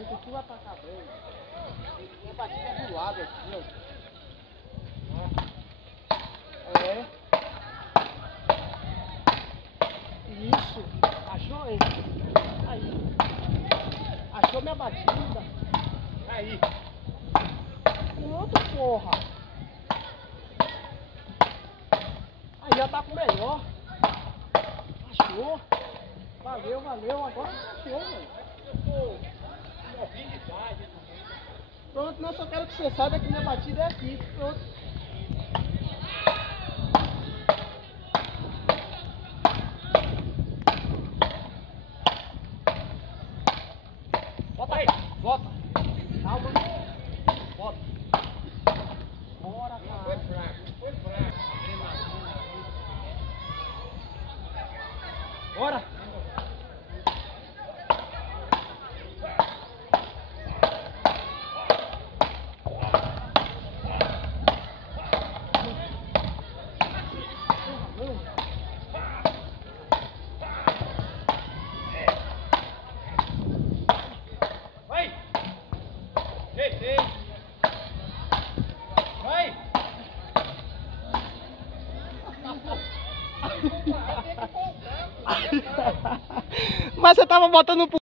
gente aqui vai atacar bem. Minha batida é do lado aqui, ó. É. Isso. Achou, hein? Aí. Achou minha batida. Aí. Pronto, porra. Aí já tá com melhor. Achou. Valeu, valeu. Agora achou, velho. Pronto, não, só quero que você saiba que minha batida é aqui. Pronto. Bota aí, bota. Calma. Bota. Bora, cara. Foi fraco, foi fraco. Bora. Vai! Ei! Vai! Mas você tava botando